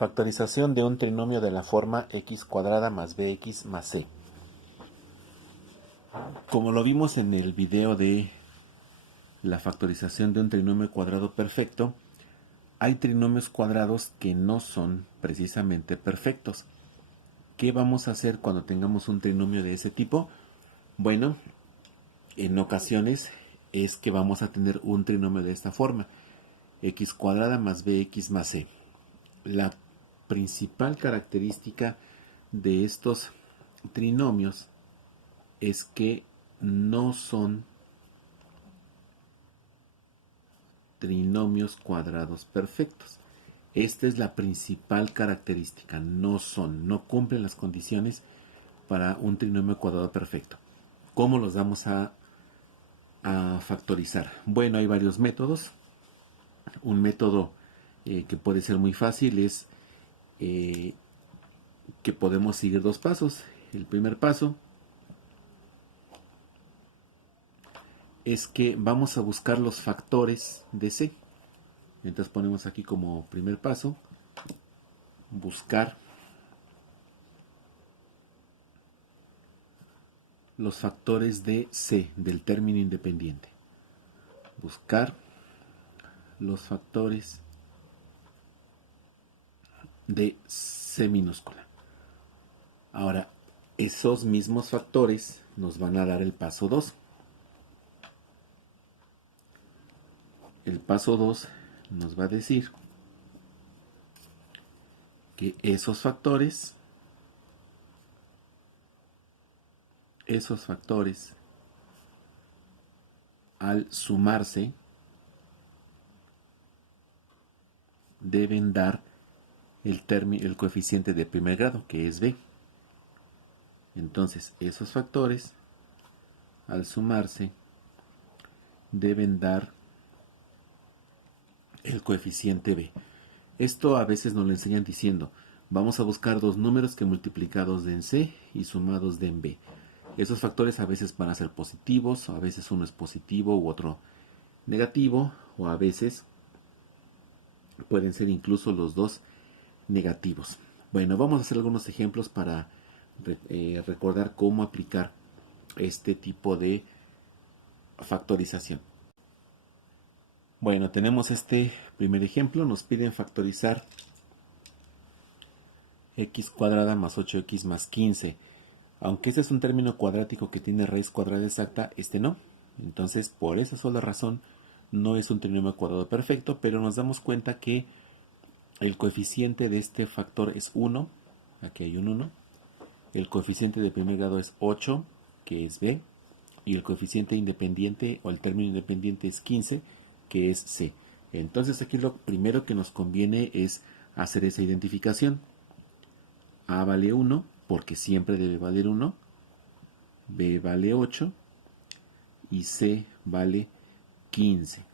Factorización de un trinomio de la forma x cuadrada más bx más c. Como lo vimos en el video de la factorización de un trinomio cuadrado perfecto, hay trinomios cuadrados que no son precisamente perfectos. ¿Qué vamos a hacer cuando tengamos un trinomio de ese tipo? Bueno, en ocasiones es que vamos a tener un trinomio de esta forma: x cuadrada más bx más c. La principal característica de estos trinomios es que no son trinomios cuadrados perfectos. Esta es la principal característica. No cumplen las condiciones para un trinomio cuadrado perfecto. ¿Cómo los vamos a factorizar? Bueno, hay varios métodos. Un método que puede ser muy fácil es que podemos seguir dos pasos. El primer paso es que vamos a buscar los factores de C. Entonces ponemos aquí como primer paso, buscar los factores de C, del término independiente. Buscar los factores de C minúscula. Ahora, esos mismos factores nos van a dar el paso 2. El paso 2 nos va a decir que esos factores al sumarse deben dar el coeficiente de primer grado, que es b. Entonces, esos factores al sumarse deben dar el coeficiente b. Esto a veces nos lo enseñan diciendo: vamos a buscar dos números que multiplicados den c y sumados den b. Esos factores a veces van a ser positivos, a veces uno es positivo u otro negativo, o a veces pueden ser incluso los dos negativos. Bueno, vamos a hacer algunos ejemplos para recordar cómo aplicar este tipo de factorización. Bueno, tenemos este primer ejemplo. Nos piden factorizar x cuadrada más 8x más 15. Aunque este es un término cuadrático que tiene raíz cuadrada exacta, este no. Entonces, por esa sola razón, no es un trinomio cuadrado perfecto, pero nos damos cuenta que el coeficiente de este factor es 1. Aquí hay un 1. El coeficiente de primer grado es 8, que es b. Y el coeficiente independiente o el término independiente es 15, que es c. Entonces aquí lo primero que nos conviene es hacer esa identificación. A vale 1, porque siempre debe valer 1. B vale 8. Y C vale 15.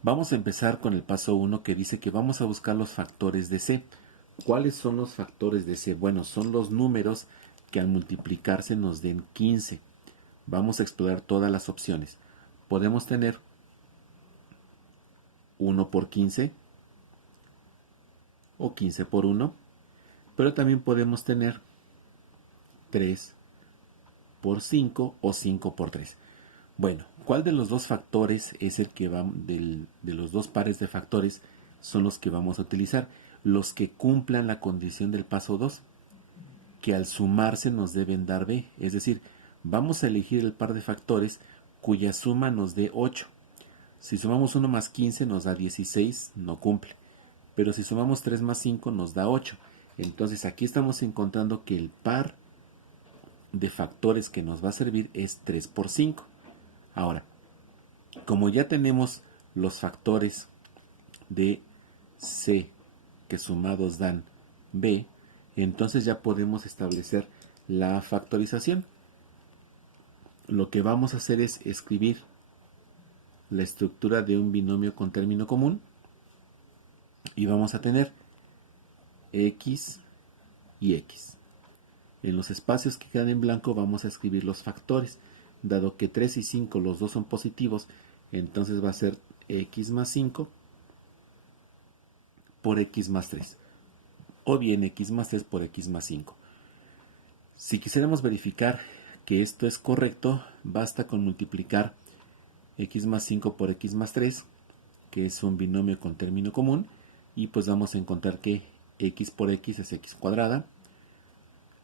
Vamos a empezar con el paso 1, que dice que vamos a buscar los factores de C. ¿Cuáles son los factores de C? Bueno, son los números que al multiplicarse nos den 15. Vamos a explorar todas las opciones. Podemos tener 1 por 15 o 15 por 1, pero también podemos tener 3 por 5 o 5 por 3. Bueno, ¿cuál de los dos factores es el que va de los dos pares de factores son los que vamos a utilizar? Los que cumplan la condición del paso 2, que al sumarse nos deben dar b. Es decir, vamos a elegir el par de factores cuya suma nos dé 8. Si sumamos 1 más 15 nos da 16, no cumple. Pero si sumamos 3 más 5 nos da 8. Entonces aquí estamos encontrando que el par de factores que nos va a servir es 3 por 5. Ahora, como ya tenemos los factores de C que sumados dan B, entonces ya podemos establecer la factorización. Lo que vamos a hacer es escribir la estructura de un binomio con término común y vamos a tener x y x. En los espacios que quedan en blanco vamos a escribir los factores. Dado que 3 y 5 los dos son positivos, entonces va a ser x más 5 por x más 3. o bien x más 3 por x más 5. Si quisiéramos verificar que esto es correcto, basta con multiplicar x más 5 por x más 3, que es un binomio con término común, y pues vamos a encontrar que x por x es x cuadrada.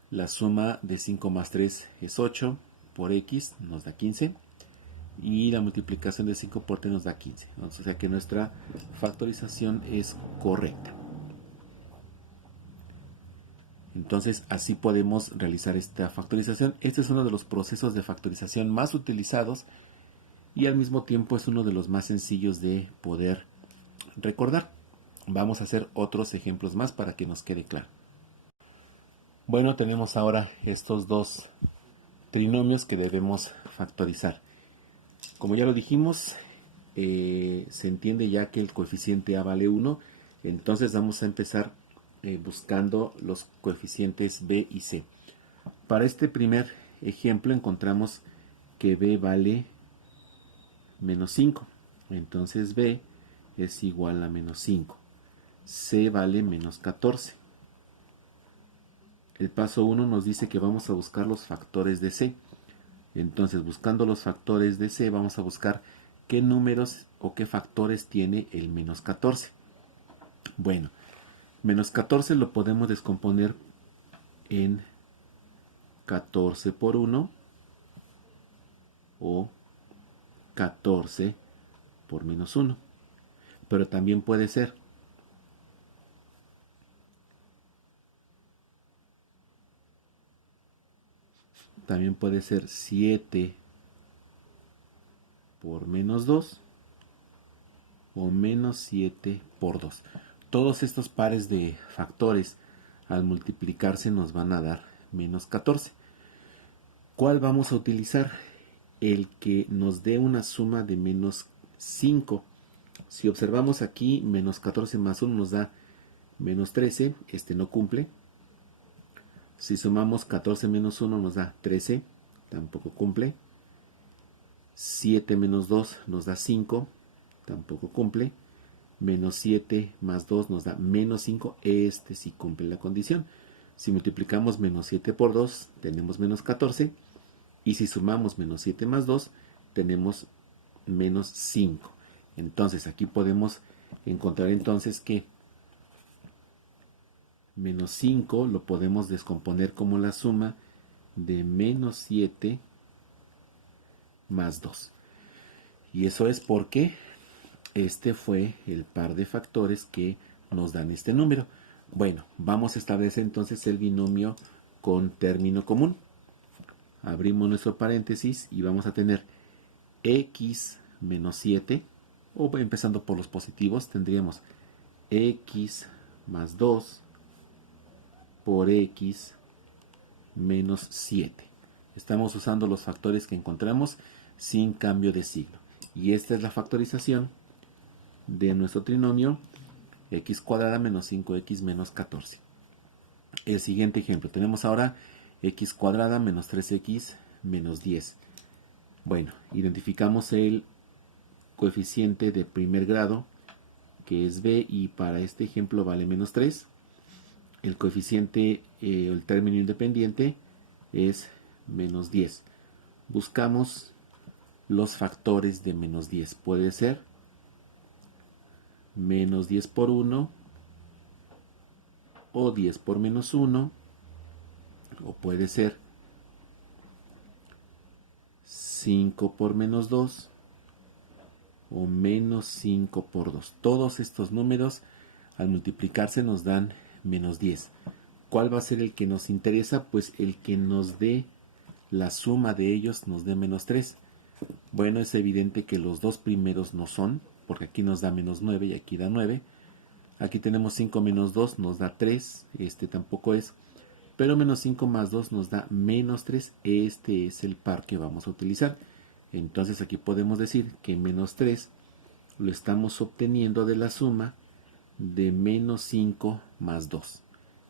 La suma de 5 más 3 es 8 por x, nos da 15. Y la multiplicación de 5 por 3 nos da 15. O sea que nuestra factorización es correcta. Entonces así podemos realizar esta factorización. Este es uno de los procesos de factorización más utilizados y al mismo tiempo es uno de los más sencillos de poder recordar. Vamos a hacer otros ejemplos más para que nos quede claro. Bueno, tenemos ahora estos dos trinomios que debemos factorizar. Como ya lo dijimos, se entiende ya que el coeficiente a vale 1, entonces vamos a empezar buscando los coeficientes b y c. Para este primer ejemplo encontramos que b vale menos 5, entonces b es igual a menos 5. C vale menos 14. El paso 1 nos dice que vamos a buscar los factores de c. Entonces, buscando los factores de c, vamos a buscar qué números o qué factores tiene el menos 14. Bueno, menos 14 lo podemos descomponer en 14 por 1 o 14 por menos 1. Pero también puede ser También puede ser 7 por menos 2 o menos 7 por 2. Todos estos pares de factores al multiplicarse nos van a dar menos 14. ¿Cuál vamos a utilizar? El que nos dé una suma de menos 5. Si observamos aquí, menos 14 más 1 nos da menos 13. Este no cumple. Si sumamos 14 menos 1 nos da 13, tampoco cumple. 7 menos 2 nos da 5, tampoco cumple. Menos 7 más 2 nos da menos 5, este sí cumple la condición. Si multiplicamos menos 7 por 2 tenemos menos 14. Y si sumamos menos 7 más 2 tenemos menos 5. Entonces aquí podemos encontrar entonces que menos 5 lo podemos descomponer como la suma de menos 7 más 2. Y eso es porque este fue el par de factores que nos dan este número. Bueno, vamos a establecer entonces el binomio con término común. Abrimos nuestro paréntesis y vamos a tener x menos 7, o empezando por los positivos, tendríamos x más 2 por x menos 7. Estamos usando los factores que encontramos sin cambio de signo. Y esta es la factorización de nuestro trinomio x cuadrada menos 5x menos 14. El siguiente ejemplo, tenemos ahora x cuadrada menos 3x menos 10. Bueno, identificamos el coeficiente de primer grado, que es b, y para este ejemplo vale menos 3. El coeficiente, el término independiente es menos 10. Buscamos los factores de menos 10. Puede ser menos 10 por 1 o 10 por menos 1, o puede ser 5 por menos 2 o menos 5 por 2. Todos estos números al multiplicarse nos dan menos 10. ¿Cuál va a ser el que nos interesa? Pues el que nos dé la suma de ellos nos dé menos 3. Bueno, es evidente que los dos primeros no son, porque aquí nos da menos 9 y aquí da 9. Aquí tenemos 5 menos 2 nos da 3, este tampoco es. Pero menos 5 más 2 nos da menos 3, este es el par que vamos a utilizar. Entonces aquí podemos decir que menos 3 lo estamos obteniendo de la suma de menos 5 más 2.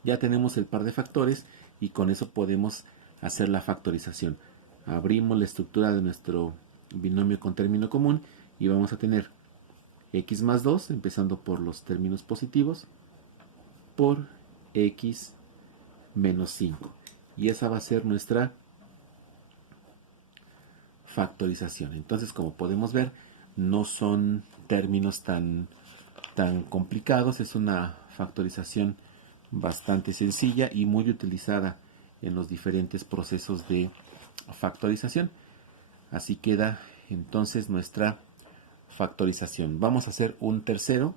Ya tenemos el par de factores y con eso podemos hacer la factorización. Abrimos la estructura de nuestro binomio con término común y vamos a tener x más 2, empezando por los términos positivos, por x menos 5. Y esa va a ser nuestra factorización. Entonces, como podemos ver, no son términos tan complicados. Es una factorización bastante sencilla y muy utilizada en los diferentes procesos de factorización. Así queda entonces nuestra factorización. Vamos a hacer un tercero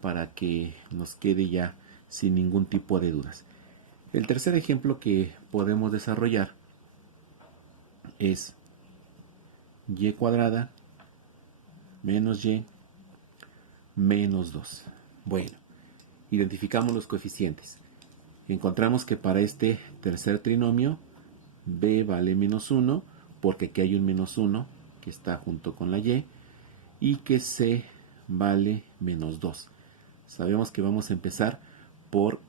para que nos quede ya sin ningún tipo de dudas. El tercer ejemplo que podemos desarrollar es y cuadrada menos y menos 2. Bueno, identificamos los coeficientes. Encontramos que para este tercer trinomio b vale menos 1, porque aquí hay un menos 1 que está junto con la y que c vale menos 2. Sabemos que vamos a empezar por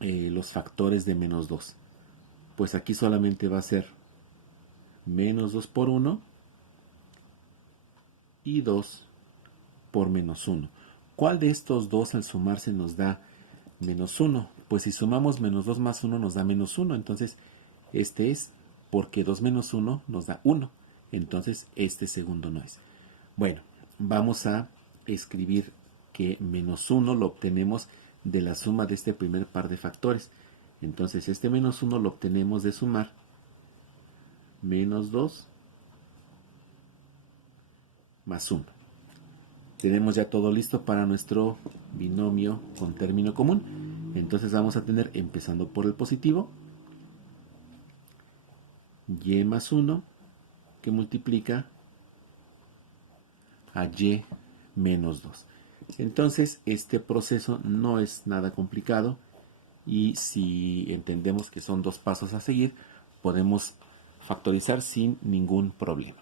los factores de menos 2. Pues aquí solamente va a ser menos 2 por 1 y 2 por menos 1. ¿Cuál de estos dos al sumarse nos da menos 1? Pues si sumamos menos 2 más 1 nos da menos 1. Entonces este es, porque 2 menos 1 nos da 1. Entonces este segundo no es. Bueno, vamos a escribir que menos 1 lo obtenemos de la suma de este primer par de factores. Entonces este menos 1 lo obtenemos de sumar menos 2 más 1. Tenemos ya todo listo para nuestro binomio con término común. Entonces vamos a tener, empezando por el positivo, y más 1 que multiplica a y menos 2. Entonces este proceso no es nada complicado y si entendemos que son dos pasos a seguir, podemos factorizar sin ningún problema.